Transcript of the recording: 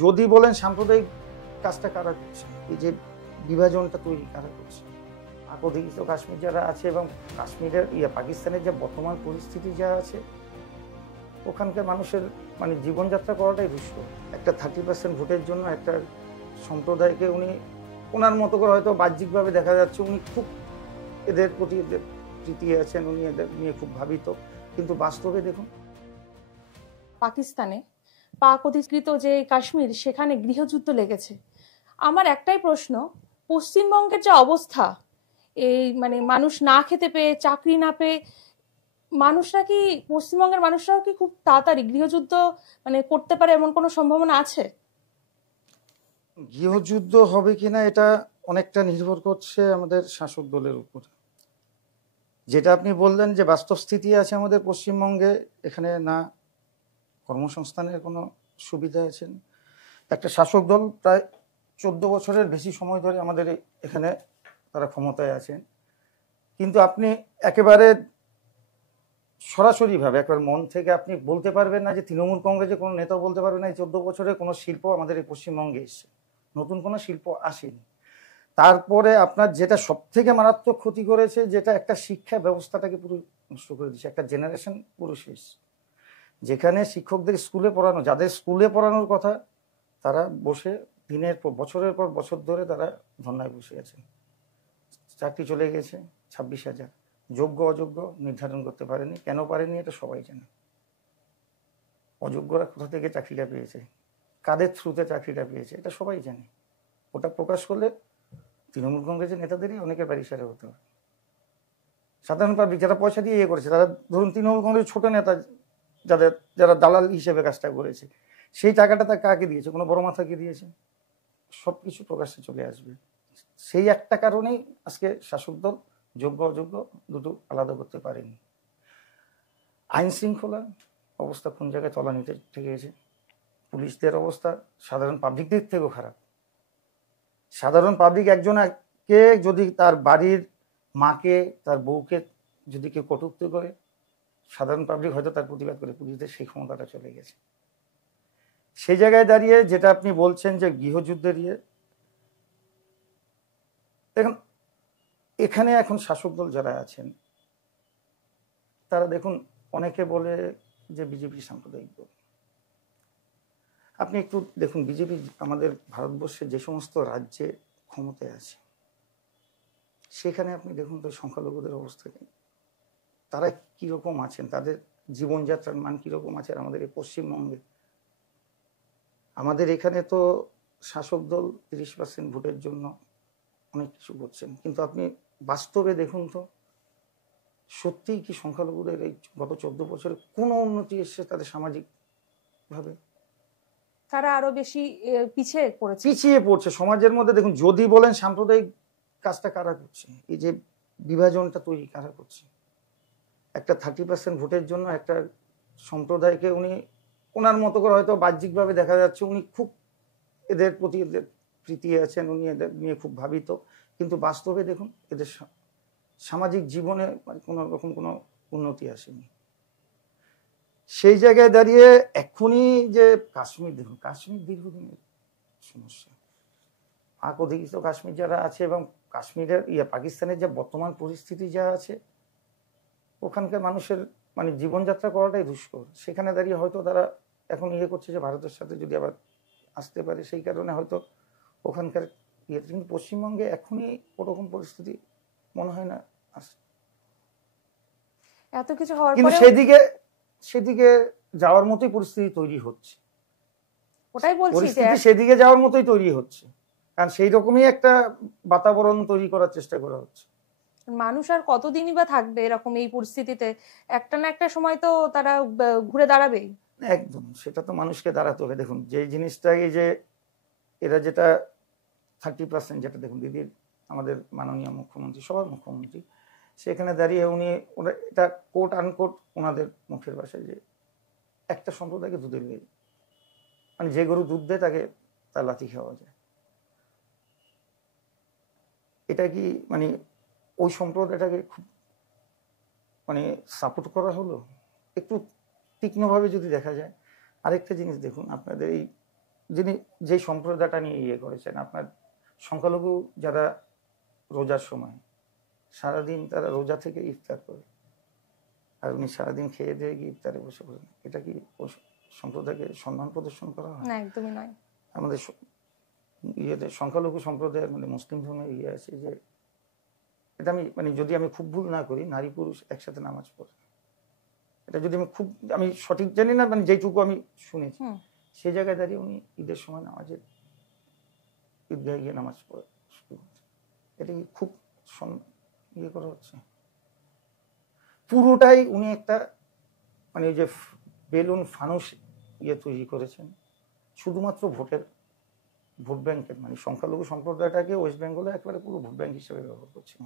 যদি বলেন সাম্প্রদায়িক কাজটা কারা করছে, এই যে বিভাজনটা তৈরি কারা করছে, অধিকৃত কাশ্মীর যারা আছে এবং কাশ্মীরের পাকিস্তানের যে বর্তমান পরিস্থিতি যা আছে, ওখানকার মানুষের জীবনযাত্রা করাটাই দুষ্কর। একটা 30% ভোটের জন্য একটা সম্প্রদায়কে উনি ওনার মতো করে হয়তো বাহ্যিকভাবে দেখা যাচ্ছে উনি খুব এদের প্রতি প্রীতি আছেন, উনি এদের নিয়ে খুব ভাবিত, কিন্তু বাস্তবে দেখুন পাকিস্তানে পাক অধিকৃত যে কাশ্মীর, সেখানে গৃহযুদ্ধ লেগেছে। আমার একটাই প্রশ্ন, পশ্চিমবঙ্গের যে অবস্থা, এই মানুষ না খেতে পেয়ে, চাকরি না পেয়ে, মানুষরা কি, পশ্চিমবঙ্গের মানুষরাও কি খুব তাড়াতাড়ি গৃহযুদ্ধ করতে পারে এমন কোনো সম্ভাবনা আছে? গৃহযুদ্ধ হবে কিনা এটা অনেকটা নির্ভর করছে আমাদের শাসক দলের উপর। যেটা আপনি বললেন যে বাস্তব স্থিতি আছে আমাদের পশ্চিমবঙ্গে, এখানে না কর্মসংস্থানের কোনো সুবিধা আছে। একটা শাসক দল প্রায় 14 বছরের বেশি সময় ধরে আমাদের এখানে তারা ক্ষমতায় আছেন, কিন্তু আপনি একেবারে সরাসরিভাবে একবার মন থেকে আপনি বলতে পারবেন না যে তৃণমূল কংগ্রেসের কোনো নেতা বলতে পারবে না এই 14 বছরে কোনো শিল্প আমাদের এই পশ্চিমবঙ্গে এসছে, নতুন কোনো শিল্প আসেনি। তারপরে আপনার যেটা সব থেকে মারাত্মক ক্ষতি করেছে, যেটা একটা শিক্ষা ব্যবস্থাটাকে পুরো নষ্ট করে দিচ্ছে, একটা জেনারেশন পুরো শেষ। যেখানে শিক্ষকদের স্কুলে পড়ানো, যাদের স্কুলে পড়ানোর কথা, তারা বসে দিনের পর বছরের পর বছর ধরে তারা ধর্নায় বসে আছেন। চাকরি চলে গেছে 26,000, যোগ্য অযোগ্য নির্ধারণ করতে পারেনি। কেন পারেনি এটা সবাই জানে। অযোগ্যরা কোথা থেকে চাকরিটা পেয়েছে, কাদের থ্রুতে চাকরিটা পেয়েছে, এটা সবাই জানে। ওটা প্রকাশ করলে তৃণমূল কংগ্রেসের নেতাদেরই অনেকের বাড়ি সারে হতে হবে। সাধারণ পাবলিক যারা পয়সা দিয়ে করেছে, তারা ধরুন তৃণমূল কংগ্রেসের ছোট নেতা যারা দালাল হিসেবে কাজটা করেছে, সেই টাকাটা তার কাকে দিয়েছে? কোনো বড় মাথাকে দিয়েছে? সবকিছু প্রকাশ্যে চলে আসবে। সেই একটা কারণেই আজকে শাসক দল যোগ্য অযোগ্য দুটো আলাদা করতে পারেনি। আইন শৃঙ্খলা অবস্থা কোন জায়গায় তলানিতে ঠেকে গেছে। পুলিশদের অবস্থা সাধারণ পাবলিকদের থেকেও খারাপ। সাধারণ পাবলিক একজনকে যদি তার বাড়ির মাকে, তার বউকে যদি কেউ কটূক্তি করে, সাধারণ পাবলিক হয়তো তার প্রতিবাদ করে, পুলিশদের সেই ক্ষমতাটা চলে গেছে। সেই জায়গায় দাঁড়িয়ে যেটা আপনি বলছেন যে গৃহযুদ্ধের দেখুন, এখানে এখন শাসক দল যারা আছেন তারা দেখুন, অনেকে বলে যে বিজেপি সাম্প্রদায়িক দল। আপনি একটু দেখুন, বিজেপি আমাদের ভারতবর্ষে যে সমস্ত রাজ্যে ক্ষমতায় আছে, সেখানে আপনি দেখুন তো সংখ্যালঘুদের অবস্থা কি, তারা কিরকম আছেন, তাদের জীবনযাত্রার মান কিরকম আছে। আমাদের এই পশ্চিমবঙ্গে, আমাদের এখানে তো শাসক দল 30% ভোটের জন্য অনেক কিছু করছেন, কিন্তু আপনি বাস্তবে দেখুন তো সত্যিই কি সংখ্যালঘুদের এই গত 14 বছরে কোনো উন্নতি এসছে তাদের সামাজিক ভাবে? তারা আরো বেশি পিছিয়ে পড়ছে সমাজের মধ্যে। দেখুন, যদি বলেন সাম্প্রদায়িক কাজটা কারা করছে, এই যে বিভাজনটা তৈরি কারা করছে, একটা 30% ভোটের জন্য একটা সম্প্রদায়কে উনি ওনার মতো করে হয়তো বাহ্যিকভাবে দেখা যাচ্ছে উনি খুব এদের প্রতি প্রীতি আছেন, উনি এদের নিয়ে খুব ভাবিত, কিন্তু বাস্তবে দেখুন এদের সামাজিক জীবনে কোনো রকম কোনো উন্নতি আসেনি। সেই জায়গায় দাঁড়িয়ে এখনই যে কাশ্মীর, দেখুন কাশ্মীর দীর্ঘদিনের সমস্যা। পাক অধিকৃত কাশ্মীর যারা আছে এবং কাশ্মীরের পাকিস্তানের যে বর্তমান পরিস্থিতি যা আছে, ওখানকার মানুষের জীবনযাত্রা করাটাই দুষ্কর। সেখানে দাঁড়িয়ে হয়তো তারা এখন করছে যে ভারতের সাথে যদি আবার আসতে পারে, সেই কারণে হয়তো ওখানকার কিন্তু পশ্চিমবঙ্গে এখনই ওরকম পরিস্থিতি মনে হয় না আসে। এত কিছু হওয়ার কিন্তু সেদিকে যাওয়ার মতোই পরিস্থিতি তৈরি হচ্ছে। ওটাই বলছি, পরিস্থিতি সেদিকে যাওয়ার মতোই তৈরি হচ্ছে, কারণ সেই রকমই একটা বাতাবরণ তৈরি করার চেষ্টা করা হচ্ছে। মানুষ আর কতদিনই বা থাকবে এরকম এই পরিস্থিতিতে? একটা না একটা সময় তো তারা ঘুরে দাঁড়াবেই। একদম, সেটা তো মানুষকে দাঁড়াতে হবে। দেখুন, যে জিনিসটা এই যে এরা যেটা 30%, যেটা দেখুন দিদির আমাদের মাননীয় মুখ্যমন্ত্রী, সবার মুখ্যমন্ত্রী, সেখানে দাঁড়িয়ে ওরা এটা কোট আনকোট ওনাদের মুখের ভাষায় যে একটা সম্প্রদায়কে দুধের গাই, যে গরু দুধ দেয় তাকে তার লাথি খাওয়া যায়। এটা কি ওই সম্প্রদায়টাকে খুব সাপোর্ট করা হলো? একটু তীক্ষ্ণভাবে যদি দেখা যায়। আরেকটা জিনিস দেখুন, আপনাদের এই যিনি যেই সম্প্রদায়টা নিয়ে ইয়ে করেছেন, আপনার সংখ্যালঘু যারা রোজার সময় সারাদিন তারা রোজা থেকে ইফতার করে, আর উনি সারাদিন খেয়ে দিয়ে গিয়ে ইফতারে বসে পড়েন, এটা কি ওই সম্প্রদায়কে সম্মান প্রদর্শন করা হয়? না, একদমই নয়। আমাদের ইয়েতে সংখ্যালঘু সম্প্রদায়ের মানে মুসলিম ধর্মে ইয়ে আছে যে, এটা আমি মানে যদি আমি খুব ভুল না করি, নারী পুরুষ একসাথে নামাজ পড়ে, এটা যদি আমি সঠিক জানি না, মানে যেটুকু আমি শুনেছি, সেই জায়গায় দাঁড়িয়ে উনি ঈদের সময় নামাজের ঈদগাহে গিয়ে নামাজ পড়ে শুরু করছে। এটা কি খুব ইয়ে করা হচ্ছে? পুরোটাই উনি একটা মানে ওই যে বেলুন ফানুস ইয়ে তৈরি করেছেন শুধুমাত্র ভোট ব্যাংকের, মানে সংখ্যালঘু সম্প্রদায়টাকে ওয়েস্ট বেঙ্গলে একেবারে পুরো ভোট ব্যাংক হিসেবে ব্যবহার করছেন।